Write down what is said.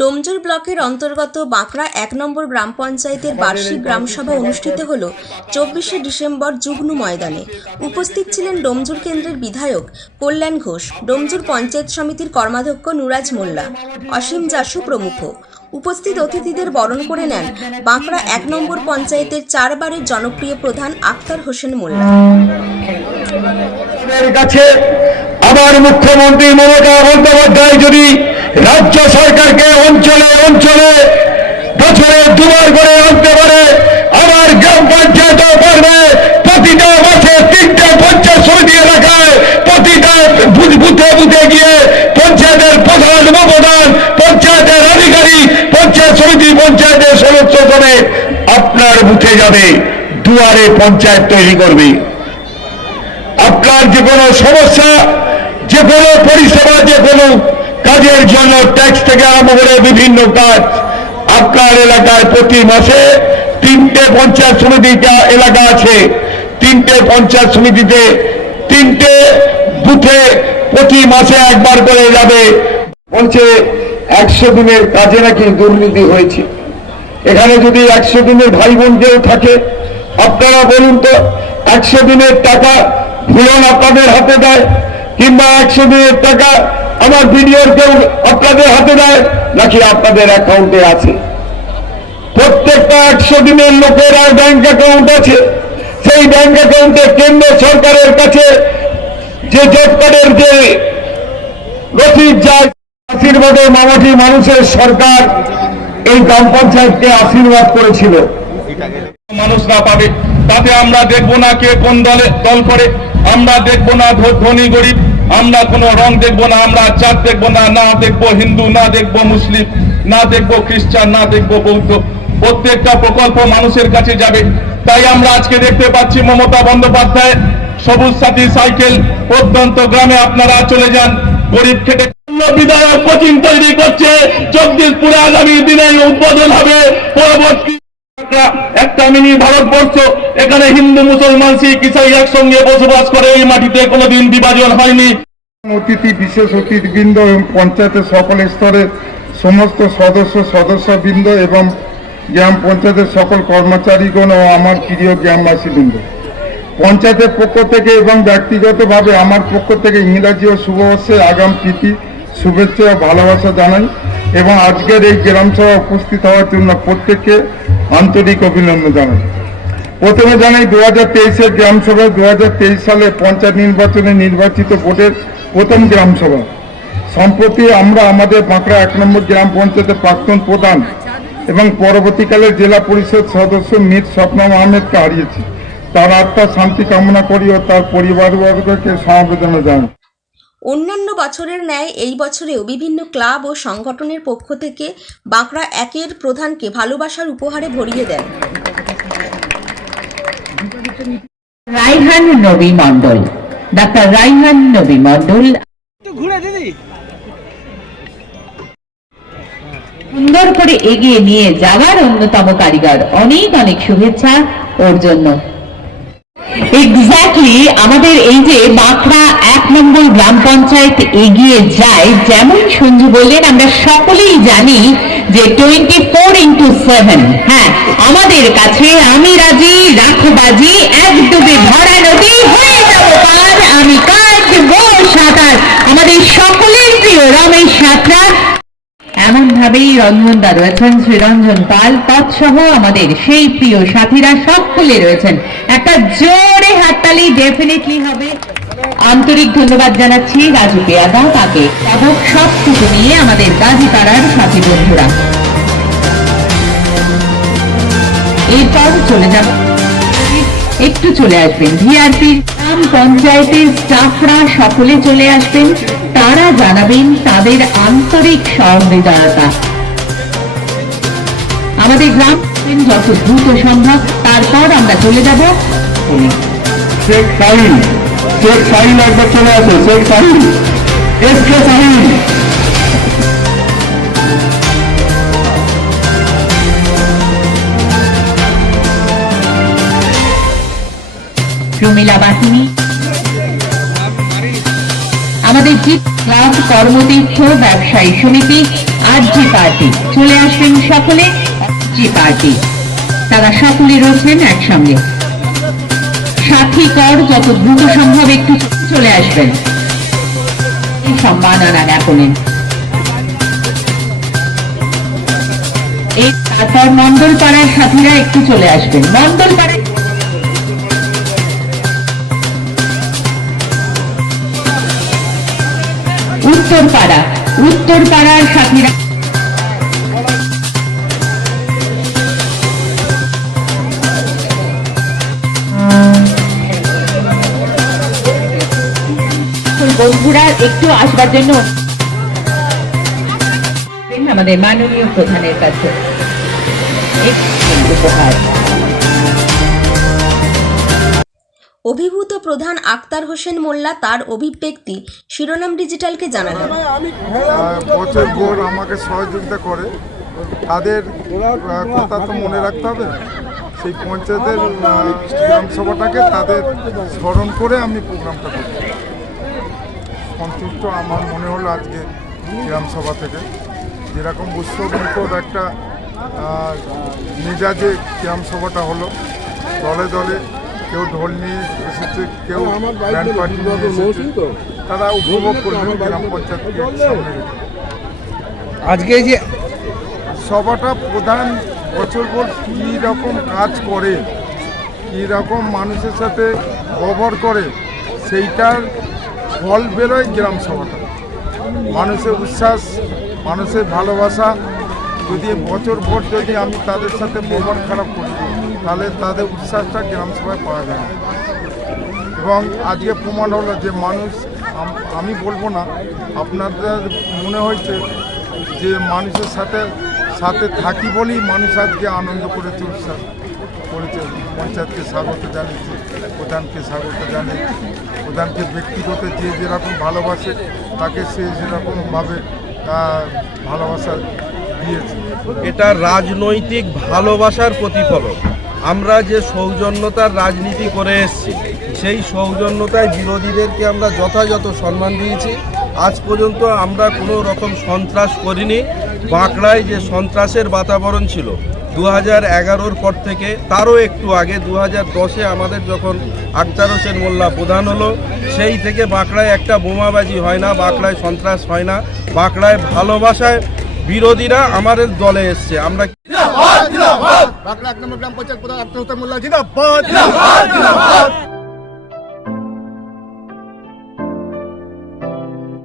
ডোমজুর ব্লকের অন্তর্গত বাঁকড়া ১ নম্বর গ্রাম পঞ্চায়েতের বার্ষিক গ্রামসভা অনুষ্ঠিত হল ২৪শে ডিসেম্বর যুগনু ময়দানে। উপস্থিত ছিলেন ডোমজুর কেন্দ্রের বিধায়ক কল্যাণ ঘোষ, ডোমজুর পঞ্চায়েত সমিতির কর্মাধ্যক্ষ নুরাজ মোল্লা, অসীম জাসু প্রমুখ। উপস্থিত অতিথিদের বরণ করে নেন বাঁকড়া ১ নম্বর পঞ্চায়েতের ৪ বারের জনপ্রিয় প্রধান আক্তার হোসেন মোল্লা। আমার মুখ্যমন্ত্রী মমতা বন্দ্যোপাধ্যায় যদি রাজ্য সরকারকে অঞ্চলে অঞ্চলে বছরে দুবার করে আনতে পারে, আমার গ্রাম পঞ্চায়েতও পারবে। প্রতিটা মাসে ৩টে পঞ্চায়েত সমিতি এলাকায় প্রতিটা বুথে বুথে গিয়ে পঞ্চায়েতের প্রধান উপপ্রধান, পঞ্চায়েতের আধিকারিক, পঞ্চায়েত সমিতি, পঞ্চায়েতের সদস্য করে আপনার বুথে যাবে, দুয়ারে পঞ্চায়েত তৈরি করবে। আপনার যে কোনো সমস্যা, যে কোনো পরিষেবা, যে কোনো কাজের জন্য ট্যাক্স থেকে আরম্ভ করে বিভিন্ন কাজ আপনার এলাকায় প্রতি মাসে ৩টে পঞ্চায়েত সমিতিটা এলাকা আছে, ৩টে পঞ্চায়েত সমিতিতে ৩টে বুথে প্রতি মাসে একবার করে যাবে। বলছে ১০০ দিনের কাজে নাকি দুর্নীতি হয়েছে। এখানে যদি ১০০ দিনের ভাই বোন কেউ থাকে, আপনারা বলুন তো, ১০০ দিনের টাকা ভুলন আপনাদের হাতে দেয়, কিংবা ১০০ দিনের টাকা আমার বিডিওর কেউ আপনাদের হাতে দেয়, নাকি আপনাদের অ্যাকাউন্টে আছে? প্রত্যেকটা ১০০ দিনের লোকের আর ব্যাংক অ্যাকাউন্ট আছে। সেই ব্যাংক অ্যাকাউন্টে কেন্দ্র সরকারের কাছে যে জব কার্ডের যে রসিদ যায়, আশীর্বাদে মামাটি মানুষের সরকার এই গ্রাম পঞ্চায়েতকে আশীর্বাদ করেছিল। মানুষ না পাবে, তাতে আমরা দেখবো না কে কোন দল করে, আমরা দেখবো না ধনী গরিব, আমরা কোনো রং দেখবো না, আমরা জাত দেখবো না, না দেখবো হিন্দু, না দেখবো মুসলিম, না দেখবো খ্রিস্টান, না দেখবো বৌদ্ধ। প্রত্যেকটা প্রকল্প মানুষের কাছে যাবে। তাই আমরা আজকে দেখতে পাচ্ছি মমতা বন্দ্যোপাধ্যায় সবুজ সাথী সাইকেল প্রত্যন্ত গ্রামে আপনারা চলে যান, গরিব খেটে বিধায়ক কোচিং তৈরি করছে। জগদীশপুরে আগামী দিনে উদ্বোধন হবে পরবর্তী একটা মিনি ভারতবর্ষ। এখানে হিন্দু মুসলমান শিখ ইসাই একসঙ্গে বসবাস করে, এই মাটিতে কোনোদিন বিভাজন হয়নি। অতিথি, বিশেষ অতিথিবৃন্দ এবং পঞ্চায়েতের সকল স্তরের সমস্ত সদস্যবৃন্দ এবং গ্রাম পঞ্চায়েতের সকল কর্মচারীগণ ও আমার প্রিয় গ্রামবাসীবৃন্দ, পঞ্চায়েতের পক্ষ থেকে এবং ব্যক্তিগতভাবে আমার পক্ষ থেকে ইংরাজি ও শুভবর্ষের আগাম প্রীতি, শুভেচ্ছা ও ভালোবাসা জানাই এবং আজকের এই গ্রামসভা উপস্থিত হওয়ার জন্য প্রত্যেককে আন্তরিক অভিনন্দন জানাই। প্রথমে জানাই 2023-এর গ্রামসভা 2023 সালে পঞ্চায়েত নির্বাচনে নির্বাচিত বোর্ডের প্রথম গ্রামসভা। সম্প্রতি আমরা আমাদের বাঁকড়া ১ নম্বর গ্রাম পঞ্চায়েতের প্রাক্তন প্রধান এবং পরবর্তীকালে জেলা পরিষদ সদস্য মীর স্বপ্নাম আহমেদকে হারিয়েছি। তার আত্মার শান্তি কামনা করি ও তার পরিবারবর্গকে সমবেদনা জানাই। অন্যান্য বছরের ন্যায় এই বছরেও বিভিন্ন ক্লাব ও সংগঠনের পক্ষ থেকে বাঁকড়া ১-এর প্রধানকে ভালোবাসার উপহারে ভরিয়ে দেন রাইহান নবী মণ্ডল, ডাক্তার রাইহান নবী মণ্ডল সুন্দর করে এগিয়ে নিয়ে যাওয়ার অন্যতম কারিগর। অনেক অনেক শুভেচ্ছা ওর জন্য। এক্স্যাক্টলি আমাদের এই যে বাঁকড়া ১ নম্বর গ্রাম পঞ্চায়েত এগিয়ে যায়, যেমন সঞ্জু বললেন, আমরা সকলেই জানি যে 24x7, হ্যাঁ, আমাদের কাছে আমি রাজি, রাখো বাজি, এক ডুবে ভরা নদী, হয়ে যাব পার, আমি কাটবো সাঁতার। আমাদের সকলের প্রিয় রমেশ সাঁতরা, এমন ভাবেই রঞ্জনদা রয়েছেন, শ্রীরঞ্জন পাল, তৎসহ আমাদের সেই প্রিয় সাথীরা সকলে রয়েছেন। একটা জোরে হাততালি ডেফিনেটলি হবে। আন্তরিক ধন্যবাদ জানাচ্ছি রাজু পেয়াদা, তাকে এবং সব কিছু নিয়ে আমাদের গাজীপাড়ার সাথী বন্ধুরা। এরপর চলে যাব, একটু চলে আসবেন ভিআরপি গ্রাম পঞ্চায়েতের স্টাফরা, সকলে চলে আসবেন। তারা জানাবেন তাদের আন্তরিক সহৃদয়তা। আমাদের গ্রাম যত দ্রুত সম্ভব। তারপর আমরা চলে যাব শেখ সাহিল, শেখ সাহিল একবার চলে আসে, শেখ সাহিল, এসকে সাহিল। প্রমিলা বাহিনী, আমাদের জিত ক্লাব, কর্মতীর্থ ব্যবসায়ী সমিতি, আরজি পার্টি চলে আসবেন সকলে। আরজি পার্টি তারা সকলে রয়েছেন একসঙ্গে। সাথী কর যত দ্রুত সম্ভব একটু চলে আসবেন এই সম্মাননা জ্ঞাপনে। তারপর মন্ডলপাড়ার সাথীরা একটু চলে আসবেন। মন্ডলপাড়ায় উত্তরপাড়ার সাথীরা বন্ধুরা একটু আসবার জন্য আমাদের মাননীয় প্রধানের কাছে উপহার। অভিভূত প্রধান আক্তার হোসেন মোল্লা তার অভিব্যক্তি শিরোনাম ডিজিটালকে জানালেন। বছর ভোর আমাকে সহযোগিতা করে তাদের কথা তো মনে রাখতে হবে। সেই পঞ্চায়েতের গ্রামসভাটাকে তাদের স্মরণ করে আমি প্রোগ্রামটা করছি। সন্তুষ্ট আমার মনে হলো আজকে গ্রামসভা থেকে, যেরকম উৎসবমুখর একটা মেজাজে গ্রামসভাটা হলো। দলে দলে কেউ ঢোল নিয়ে এসেছে, কেউ ব্যান্ড পার্টি নিয়ে এসেছে, তারা উপভোগ করলেন গ্রাম পঞ্চায়েতকে সামনে রেখে। আজকে এই যে সভাটা প্রধান বছর ভোর কী রকম কাজ করে, কী রকম মানুষের সাথে ব্যবহার করে, সেইটার ফল বেরোয় গ্রাম সভাটা। মানুষের উচ্ছ্বাস, মানুষের ভালোবাসা, যদি বছর ভোর যদি আমি তাদের সাথে ব্যবহার খারাপ করি তাহলে তাদের উচ্ছ্বাসটা গ্রাম সভায় পাওয়া যায় না। এবং আজকে প্রমাণ হলো যে মানুষ, আমি বলবো না, আপনাদের মনে হয়েছে যে মানুষের সাথে থাকি বলেই মানুষ আজকে আনন্দ করেছে, উৎসাহ করেছে। পঞ্চায়েতকে স্বাগত জানিয়েছে, প্রধানকে স্বাগত জানিয়েছে। প্রধানকে ব্যক্তিগত যে যেরকম ভালোবাসে তাকে সে সেরকমভাবে ভালোবাসা দিয়েছে। এটা রাজনৈতিক ভালোবাসার প্রতিফলন। আমরা যে সৌজন্যতার রাজনীতি করে এসেছি, সেই সৌজন্যতায় বিরোধীদেরকে আমরা যথাযথ সম্মান দিয়েছি। আজ পর্যন্ত আমরা কোনো রকম সন্ত্রাস করিনি। বাঁকড়ায় যে সন্ত্রাসের বাতাবরণ ছিল 2011-র পর থেকে, তারও একটু আগে 2010-এ আমাদের যখন আক্তার হোসেন মোল্লা প্রধান হলো, সেই থেকে বাঁকড়ায় একটা বোমাবাজি হয় না, বাঁকড়ায় সন্ত্রাস হয় না। বাঁকড়ায় ভালোবাসায় বিরোধীরা আমাদের দলে এসছে। আমরা বাঁকড়া 1 নম্বর গ্রাম পঞ্চায়েত প্রধান আক্তার হোসেন মোল্লা জিন্দাবাদ।